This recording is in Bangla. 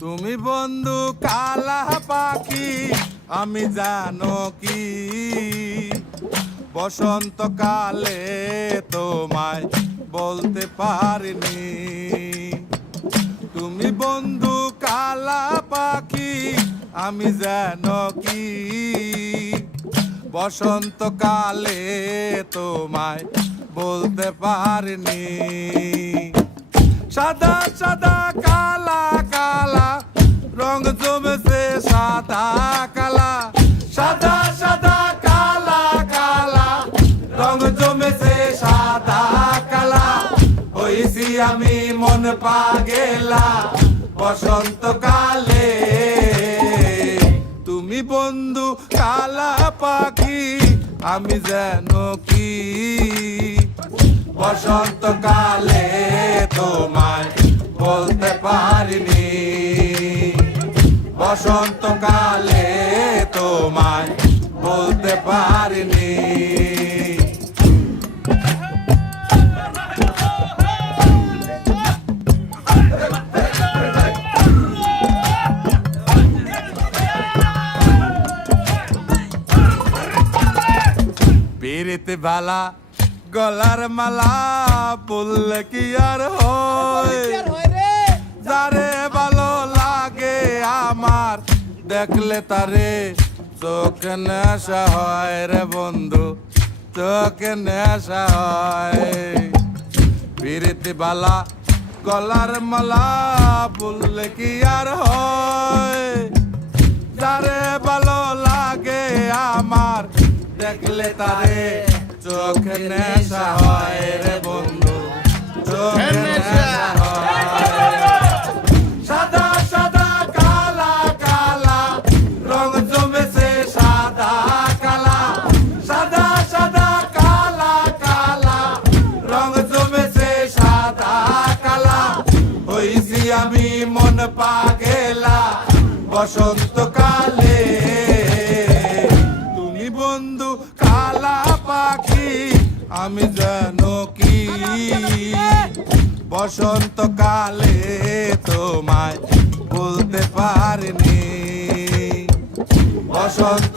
তুমি বন্ধু কালা পাখি আমি জানো কি বসন্তকালে তোমায় বলতে পারিনি। তুমি বন্ধু কালা পাখি আমি জানো কি বসন্তকালে তোমায় বলতে পারিনি। সাদা সাদা কালা কালা রং জমেছে সাদা কালা, সাদা সাদা কালা কালা রং জমেছে সাদা কালা। হইছি আমি মন পাগেলা বসন্তকালে। তুমি বন্ধু কালা পাখি আমি যেন কি বসন্তকালে তোমায় বলতে পারিনি। বসন্তকালে তোমায় বলতে পারিনি। পিরিতে বালা গলার মালা বললে কি আর হয়, যারে ভালো লাগে আমার দেখলে তারে চোখে নেশা হয় রে বন্ধু, চোখে নেশা হয়। পিরিতি বালা গলার মালা বললে কি আর হয়, যারে ভালো লাগে আমার দেখলে তারে চোখে নেশা হয় রে বন্ধু, চোখে নেশা হয়। সাদা সাদা কালা কালা রং জমেছে সাদা কালা, সাদা সাদা কালা কালা রং জমেছে সাদা কালা। হইছি আমি মন পাগেলা বসন্তকালে। তুমি বন্ধু কালা পাখি আমি জানো কি বসন্তকালে তোমায় বলতে পারিনি। বসন্ত